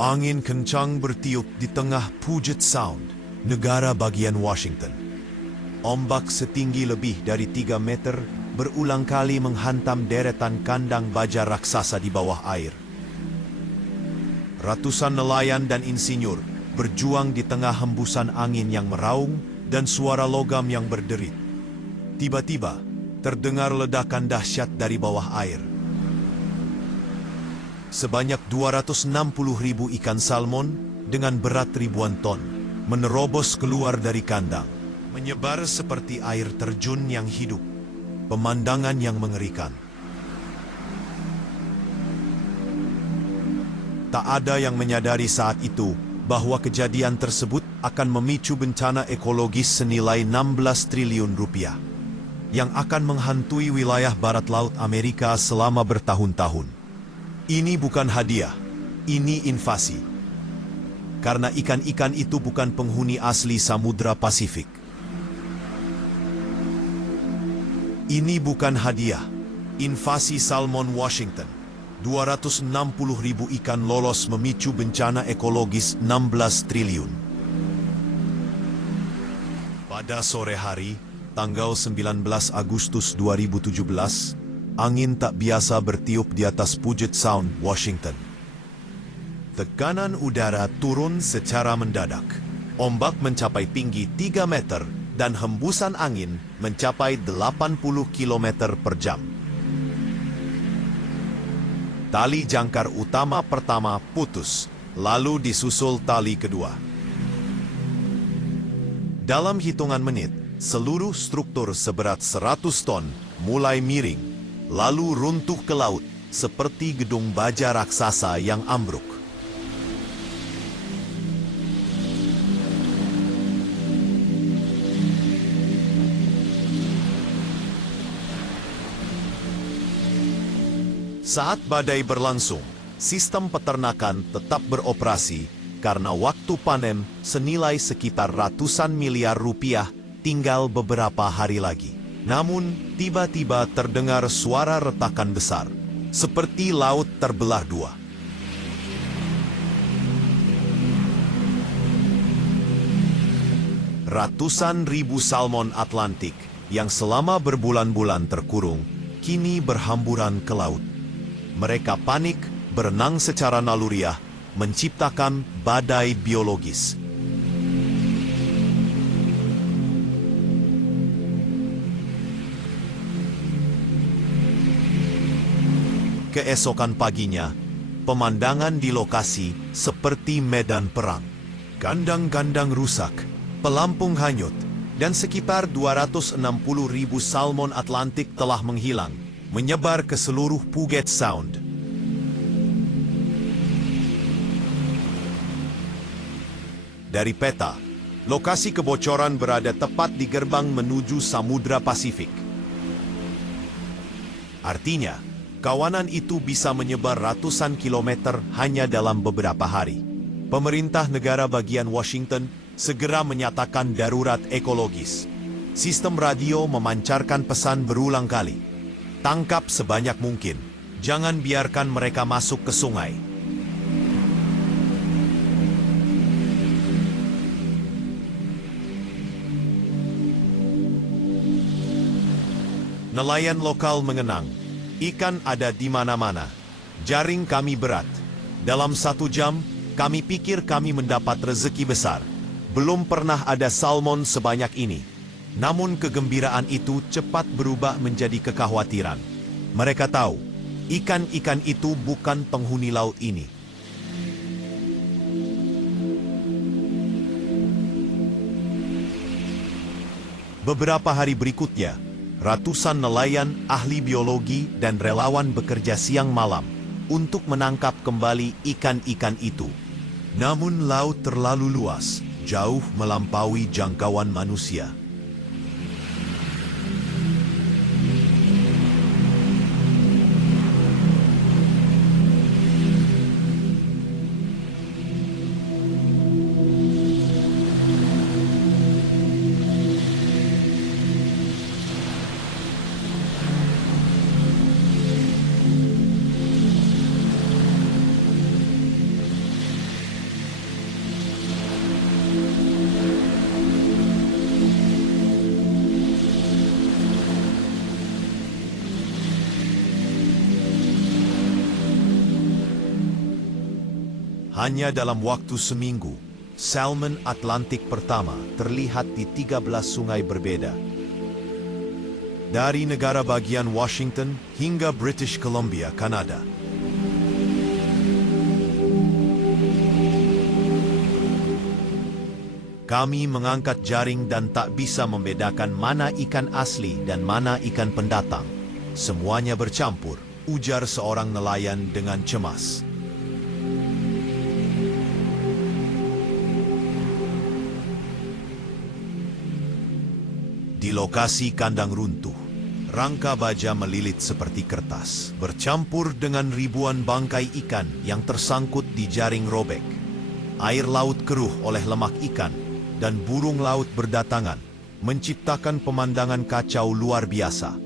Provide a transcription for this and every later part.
Angin kencang bertiup di tengah Puget Sound, negara bagian Washington. Ombak setinggi lebih dari 3 meter berulang kali menghantam deretan kandang baja raksasa di bawah air. Ratusan nelayan dan insinyur berjuang di tengah hembusan angin yang meraung dan suara logam yang berderit. Tiba-tiba, terdengar ledakan dahsyat dari bawah air. Sebanyak 260.000 ikan salmon dengan berat ribuan ton menerobos keluar dari kandang, menyebar seperti air terjun yang hidup, pemandangan yang mengerikan. Tak ada yang menyadari saat itu bahwa kejadian tersebut akan memicu bencana ekologis senilai 16 triliun rupiah yang akan menghantui wilayah barat laut Amerika selama bertahun-tahun. Ini bukan hadiah, ini invasi. Karena ikan-ikan itu bukan penghuni asli Samudra Pasifik. Ini bukan hadiah, invasi salmon Washington. 260.000 ikan lolos memicu bencana ekologis 16 triliun. Pada sore hari, tanggal 19 Agustus 2017, angin tak biasa bertiup di atas Puget Sound, Washington. Tekanan udara turun secara mendadak. Ombak mencapai tinggi 3 meter dan hembusan angin mencapai 80 km per jam. Tali jangkar utama pertama putus, lalu disusul tali kedua. Dalam hitungan menit, seluruh struktur seberat 100 ton mulai miring, lalu runtuh ke laut seperti gedung baja raksasa yang ambruk. Saat badai berlangsung, sistem peternakan tetap beroperasi karena waktu panen senilai sekitar ratusan miliar rupiah tinggal beberapa hari lagi. Namun, tiba-tiba terdengar suara retakan besar, seperti laut terbelah dua. Ratusan ribu salmon Atlantik yang selama berbulan-bulan terkurung, kini berhamburan ke laut. Mereka panik, berenang secara naluriah, menciptakan badai biologis. Keesokan paginya, pemandangan di lokasi seperti medan perang. Kandang-kandang rusak, pelampung hanyut, dan sekitar 260.000 salmon Atlantik telah menghilang, menyebar ke seluruh Puget Sound. Dari peta, lokasi kebocoran berada tepat di gerbang menuju Samudra Pasifik. Artinya, kawanan itu bisa menyebar ratusan kilometer hanya dalam beberapa hari. Pemerintah negara bagian Washington segera menyatakan darurat ekologis. Sistem radio memancarkan pesan berulang kali. Tangkap sebanyak mungkin. Jangan biarkan mereka masuk ke sungai. Nelayan lokal mengenang. Ikan ada di mana-mana. Jaring kami berat. Dalam 1 jam, kami pikir kami mendapat rezeki besar. Belum pernah ada salmon sebanyak ini. Namun kegembiraan itu cepat berubah menjadi kekhawatiran. Mereka tahu, ikan-ikan itu bukan penghuni laut ini. Beberapa hari berikutnya, ratusan nelayan, ahli biologi, dan relawan bekerja siang malam untuk menangkap kembali ikan-ikan itu. Namun laut terlalu luas, jauh melampaui jangkauan manusia. Hanya dalam waktu seminggu, salmon Atlantik pertama terlihat di 13 sungai berbeda. Dari negara bagian Washington hingga British Columbia, Kanada. Kami mengangkat jaring dan tak bisa membedakan mana ikan asli dan mana ikan pendatang. Semuanya bercampur, ujar seorang nelayan dengan cemas. Di lokasi kandang runtuh, rangka baja melilit seperti kertas, bercampur dengan ribuan bangkai ikan yang tersangkut di jaring robek. Air laut keruh oleh lemak ikan, dan burung laut berdatangan, menciptakan pemandangan kacau luar biasa.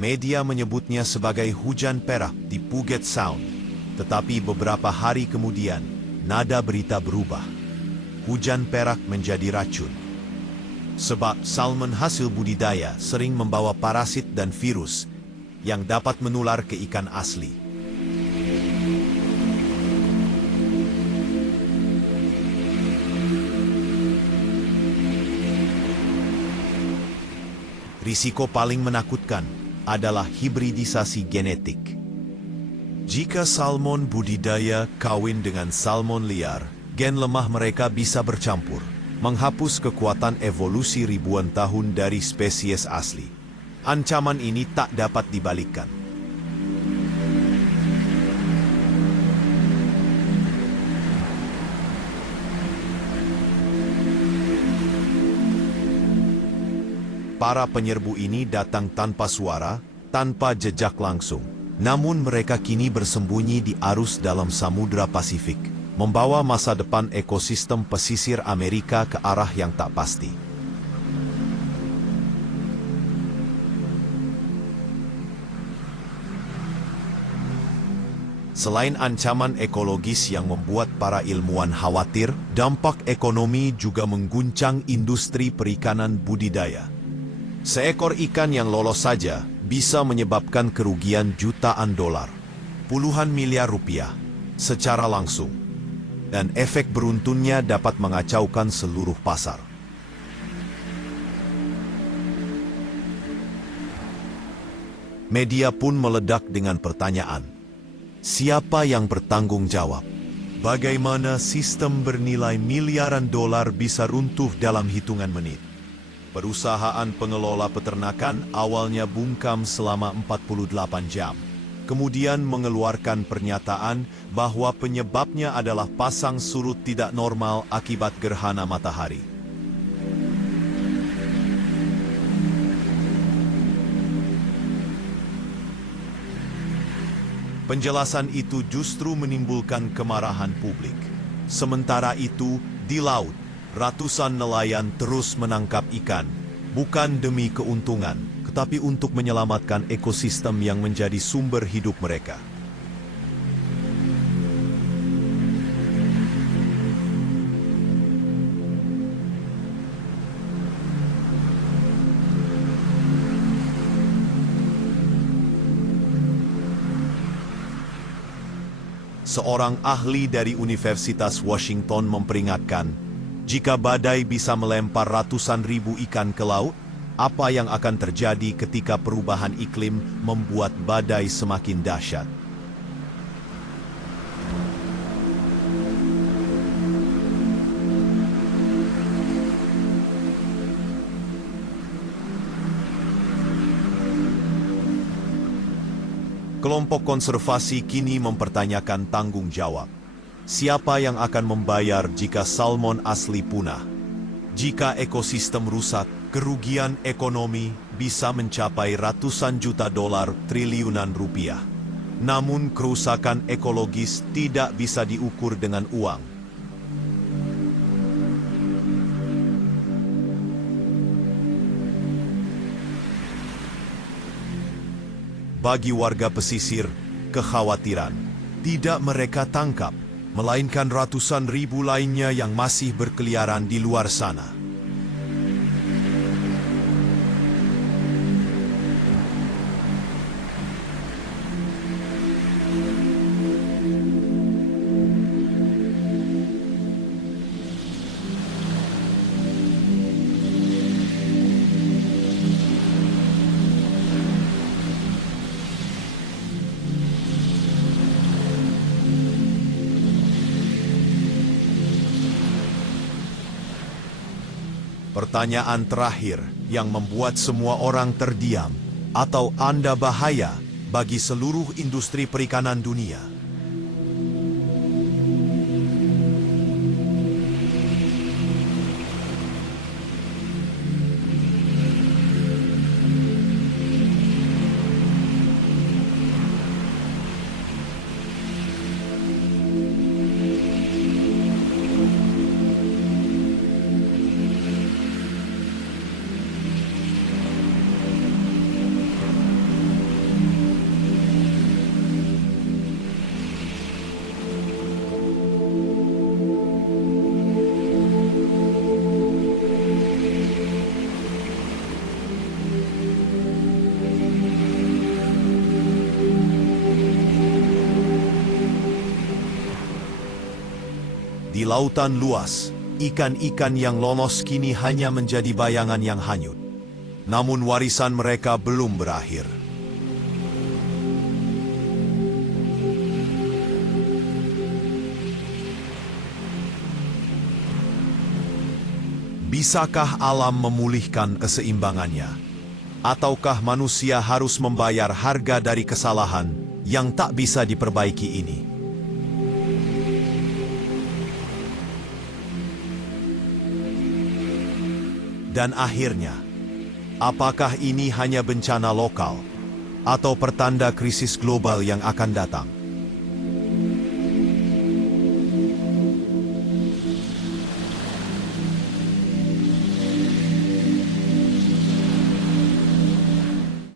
Media menyebutnya sebagai hujan perak di Puget Sound, tetapi beberapa hari kemudian, nada berita berubah. Hujan perak menjadi racun. Sebab salmon hasil budidaya sering membawa parasit dan virus yang dapat menular ke ikan asli. Risiko paling menakutkan adalah hibridisasi genetik. Jika salmon budidaya kawin dengan salmon liar, gen lemah mereka bisa bercampur, menghapus kekuatan evolusi ribuan tahun dari spesies asli. Ancaman ini tak dapat dibalikkan. Para penyerbu ini datang tanpa suara, tanpa jejak langsung. Namun mereka kini bersembunyi di arus dalam Samudra Pasifik, membawa masa depan ekosistem pesisir Amerika ke arah yang tak pasti. Selain ancaman ekologis yang membuat para ilmuwan khawatir, dampak ekonomi juga mengguncang industri perikanan budidaya. Seekor ikan yang lolos saja bisa menyebabkan kerugian jutaan dolar, puluhan miliar rupiah, secara langsung. Dan efek beruntunnya dapat mengacaukan seluruh pasar. Media pun meledak dengan pertanyaan, siapa yang bertanggung jawab? Bagaimana sistem bernilai miliaran dolar bisa runtuh dalam hitungan menit? Perusahaan pengelola peternakan awalnya bungkam selama 48 jam. Kemudian mengeluarkan pernyataan bahwa penyebabnya adalah pasang surut tidak normal akibat gerhana matahari. Penjelasan itu justru menimbulkan kemarahan publik. Sementara itu, di laut, ratusan nelayan terus menangkap ikan, bukan demi keuntungan, tetapi untuk menyelamatkan ekosistem yang menjadi sumber hidup mereka. Seorang ahli dari Universitas Washington memperingatkan, jika badai bisa melempar ratusan ribu ikan ke laut, apa yang akan terjadi ketika perubahan iklim membuat badai semakin dahsyat? Kelompok konservasi kini mempertanyakan tanggung jawab. Siapa yang akan membayar jika salmon asli punah? Jika ekosistem rusak, kerugian ekonomi bisa mencapai ratusan juta dolar triliunan rupiah. Namun kerusakan ekologis tidak bisa diukur dengan uang. Bagi warga pesisir, kekhawatiran tidak mereka tangkap melainkan ratusan ribu lainnya yang masih berkeliaran di luar sana. Pertanyaan terakhir yang membuat semua orang terdiam, atau Anda bahaya bagi seluruh industri perikanan dunia? Di lautan luas, ikan-ikan yang lolos kini hanya menjadi bayangan yang hanyut. Namun warisan mereka belum berakhir. Bisakah alam memulihkan keseimbangannya? Ataukah manusia harus membayar harga dari kesalahan yang tak bisa diperbaiki ini? Dan akhirnya, apakah ini hanya bencana lokal atau pertanda krisis global yang akan datang?